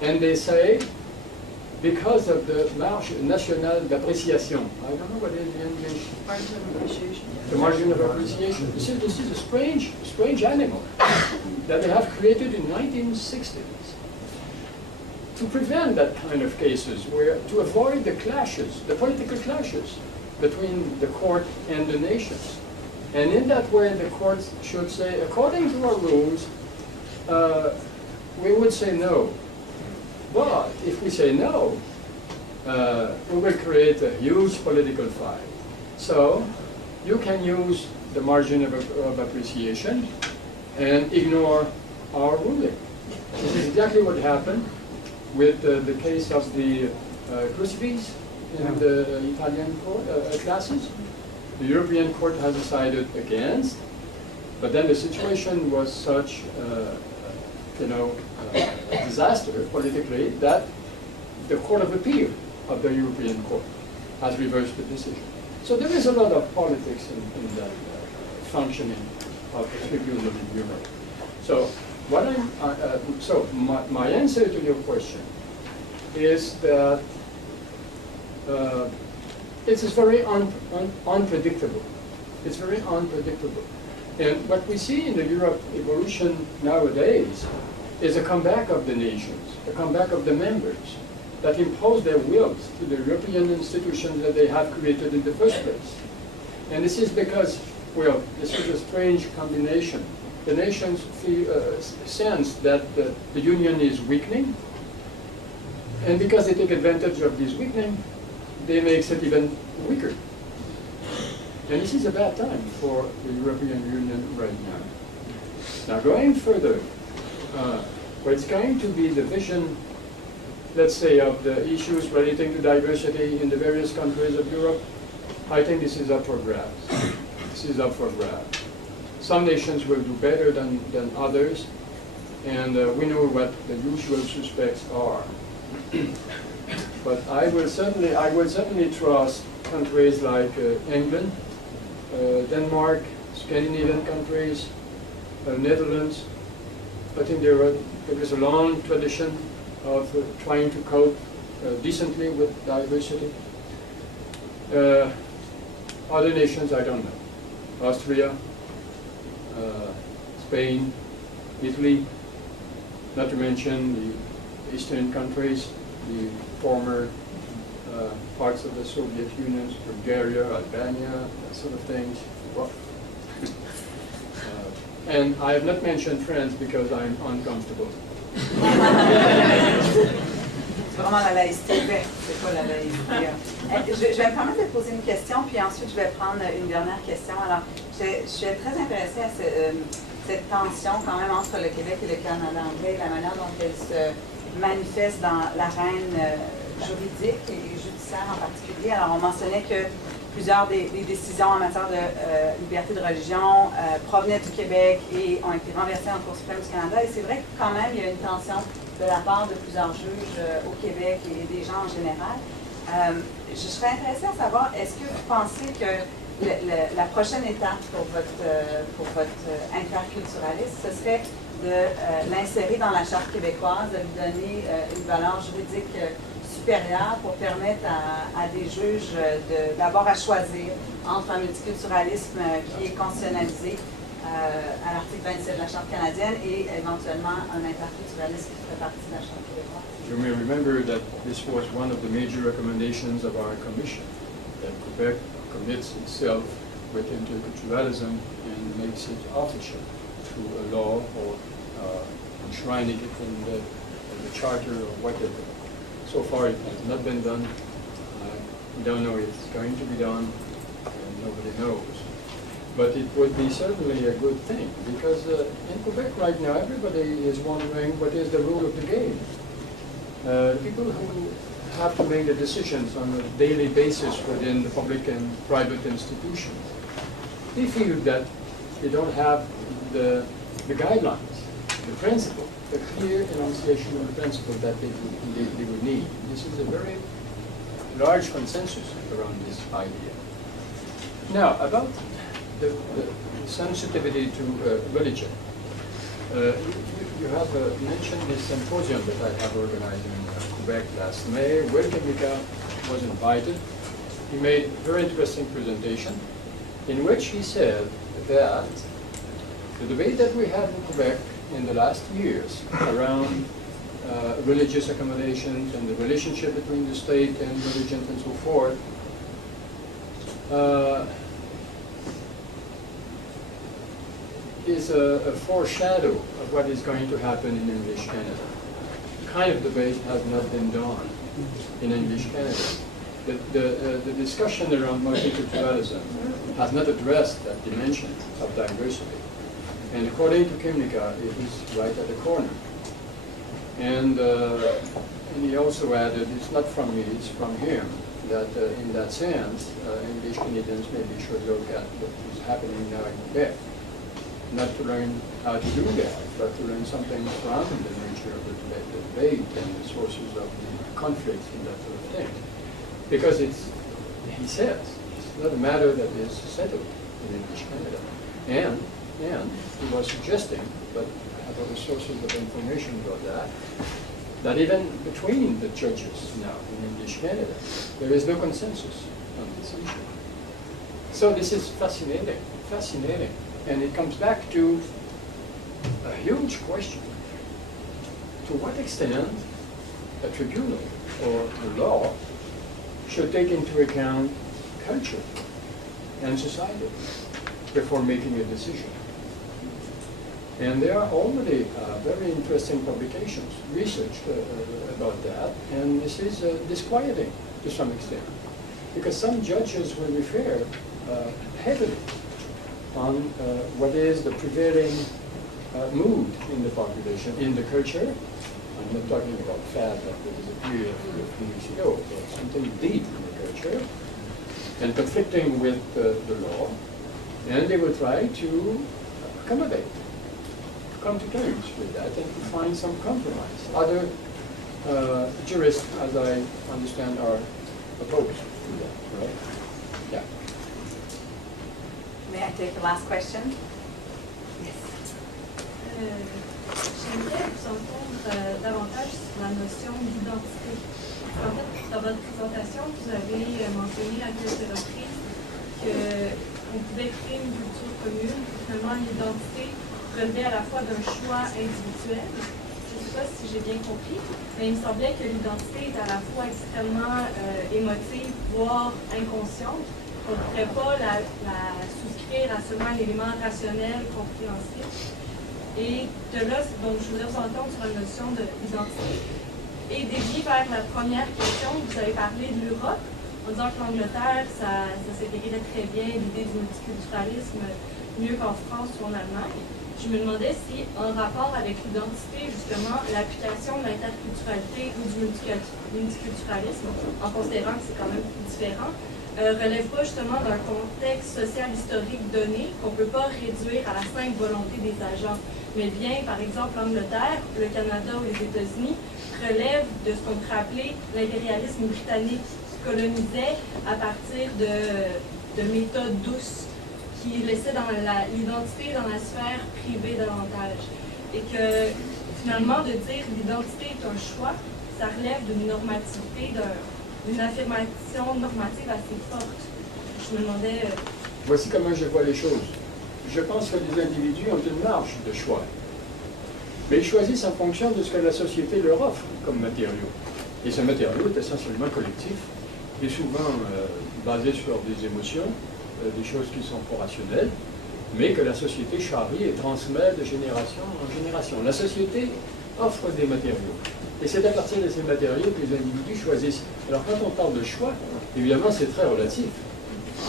And they say, because of the marge national d'appréciation. I don't know what is the English. Margin of appreciation. The margin of appreciation. This is a strange animal that they have created in 1960s to prevent that kind of cases, to avoid the clashes, the political clashes between the court and the nations. And in that way, the courts should say, according to our rules, we would say no. But if we say no, we will create a huge political fight. So you can use the margin of appreciation and ignore our ruling. This is exactly what happened with the case of the crucifix in the Italian court, classes. The European Court has decided against, but then the situation was such, a disaster politically that the Court of Appeal of the European Court has reversed the decision. So there is a lot of politics in that functioning of the tribunal in Europe. So what my answer to your question is that it is very unpredictable. It's very unpredictable. And what we see in the Europe evolution nowadays is a comeback of the nations, a comeback of the members that impose their wills to the European institutions that they have created in the first place. And this is because, well, this is a strange combination. The nations sense that the union is weakening, and because they take advantage of this weakening, they make it even weaker. And this is a bad time for the European Union right now. Now, going further, it's going to be the vision, let's say, of the issues relating to diversity in the various countries of Europe. I think this is up for grabs. This is up for grabs. Some nations will do better than others, and we know what the usual suspects are. But I will certainly trust countries like England, Denmark, Scandinavian countries, Netherlands. I think there is a long tradition of trying to cope decently with diversity. Other nations, I don't know. Austria, Spain, Italy, not to mention the Eastern countries, the former parts of the Soviet Union, Bulgaria, Albania, that sort of things. Well, and I have not mentioned France because I'm uncomfortable. C'est vraiment la laïcité verte, c'est pas la laïcité. Je vais me permettre de poser une question, puis ensuite je vais prendre une dernière question. Alors, je suis très intéressée à cette tension quand même entre le Québec et le Canada anglais, la manière dont elle se manifeste dans l'arène juridique et judiciaire en particulier. Alors, on mentionnait que plusieurs des décisions en matière de liberté de religion provenaient du Québec et ont été renversées en Cour suprême du Canada. Et c'est vrai que quand même, il y a une tension de la part de plusieurs juges au Québec et des gens en général. Je serais intéressée à savoir, est-ce que vous pensez que la prochaine étape pour votre interculturalisme, ce serait de l'insérer dans la Charte québécoise, de lui donner une valeur juridique supérieure pour permettre à des juges d'avoir à choisir entre un multiculturalisme qui est constitutionnalisé à l'article 27 de la Charte canadienne et éventuellement un interculturalisme qui fait partie de la Charte québécoise. You may remember that this was one of the major recommendations of our commission, that Quebec commits itself with interculturalism and makes it official through a law or enshrining it in the charter or whatever. So far it has not been done. We don't know if it's going to be done, and nobody knows. But it would be certainly a good thing, because in Quebec right now everybody is wondering what is the rule of the game. People who have to make the decisions on a daily basis within the public and private institutions, they feel that they don't have the guidelines, the principle, the clear enunciation of the principle that they would need. This is a very large consensus around this idea. Now, about the sensitivity to religion. you have mentioned this symposium that I have organized in Quebec last May, where Quebec was invited. He made a very interesting presentation in which he said that the debate that we had in Quebec in the last years around religious accommodations and the relationship between the state and religions and so forth is a foreshadow of what is going to happen in English Canada. The kind of debate has not been done in English Canada. The discussion around multiculturalism has not addressed that dimension of diversity. And according to Kimnica, it is right at the corner. And he also added, it's not from me, it's from him, that in that sense, English Canadians maybe should look at what is happening now in Quebec. Not to learn how to do that, but to learn something from the nature of the debate and the sources of the conflicts and that sort of thing. Because it's, he says, it's not a matter that is settled in English Canada. And he was suggesting, but I have other sources of information about that even between the churches now in English Canada, there is no consensus on this issue. So this is fascinating, fascinating. And it comes back to a huge question. To what extent a tribunal or the law should take into account culture and society before making a decision? And there are already very interesting publications, research about that, and this is disquieting to some extent, because some judges will refer heavily on what is the prevailing mood in the population, in the culture. I'm not talking about fad that disappeared a few weeks ago, but something deep in the culture, and conflicting with the law, and they will try to accommodate, to come to terms with that, and to find some compromise. Other jurists, as I understand, are opposed to that, right? Yeah. May I take the last question? Yes. J'aimerais vous entendre davantage sur la notion d'identité. En fait, dans votre présentation, vous avez mentionné à quelques reprises qu'on pouvait créer une culture commune. Finalement, l'identité relevait à la fois d'un choix individuel. Je ne sais pas si j'ai bien compris, mais il me semblait que l'identité est à la fois extrêmement émotive, voire inconsciente. On ne pourrait pas la souscrire à seulement un élément rationnel, compréhensif. Et de là, donc, je voudrais vous entendre sur la notion d'identité. Et dédié vers la première question, vous avez parlé de l'Europe, en disant que l'Angleterre, ça s'intégrait très bien, l'idée du multiculturalisme, mieux qu'en France ou en Allemagne. Je me demandais si, en rapport avec l'identité, justement, l'application de l'interculturalité ou du multiculturalisme, en considérant que c'est quand même différent, relève pas justement d'un contexte social historique donné qu'on ne peut pas réduire à la simple volonté des agents, mais bien, par exemple, l'Angleterre, le Canada ou les États-Unis relèvent de ce qu'on pourrait appeler l'impérialisme britannique qui colonisait à partir de méthodes douces qui laissaient dans l'identité dans la sphère privée davantage. Et que finalement, de dire l'identité est un choix, ça relève d'une normativité, d'une affirmation normative assez forte. Je me demandais... Voici comment je vois les choses. Je pense que les individus ont une marge de choix. Mais ils choisissent en fonction de ce que la société leur offre comme matériau. Et ce matériau est essentiellement collectif, et souvent basé sur des émotions, des choses qui sont pas rationnelles, mais que la société charrie et transmet de génération en génération. La société offre des matériaux. Et c'est à partir de ces matériaux que les individus choisissent. Alors quand on parle de choix, évidemment c'est très relatif,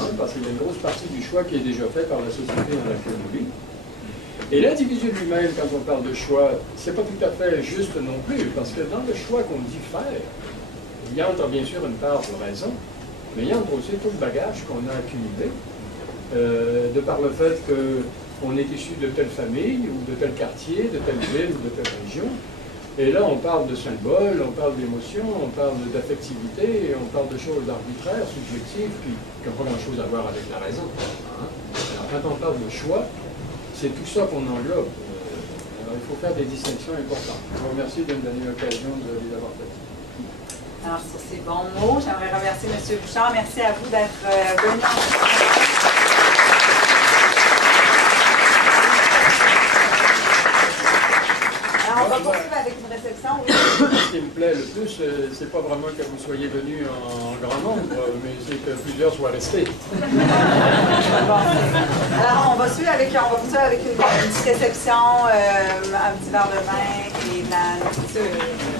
hein, parce qu'il y a une grosse partie du choix qui est déjà fait par la société dans laquelle on vit. Et l'individu lui-même, quand on parle de choix, c'est pas tout à fait juste non plus, parce que dans le choix qu'on dit faire, il y entre bien sûr une part de raison, mais il y entre aussi tout le bagage qu'on a accumulé, de par le fait qu'on est issu de telle famille, ou de tel quartier, de telle ville, ou de telle région. Et là, on parle de symboles, on parle d'émotions, on parle d'affectivité, on parle de choses arbitraires, subjectives, qui n'ont pas grand-chose à voir avec la raison. Hein? Alors, quand on parle de choix, c'est tout ça qu'on englobe. Alors il faut faire des distinctions importantes. Je vous remercie de me donner l'occasion de les avoir faites. Alors, sur ces bons mots, j'aimerais remercier M. Bouchard. Merci à vous d'être venu en ce Alors, on va poursuivre avec une réception. Oui. Ce qui me plaît le plus, c'est pas vraiment que vous soyez venus en grand nombre, mais c'est que plusieurs soient restés. Bon. Alors, on va poursuivre avec une petite réception, un petit verre de vin et de la nourriture.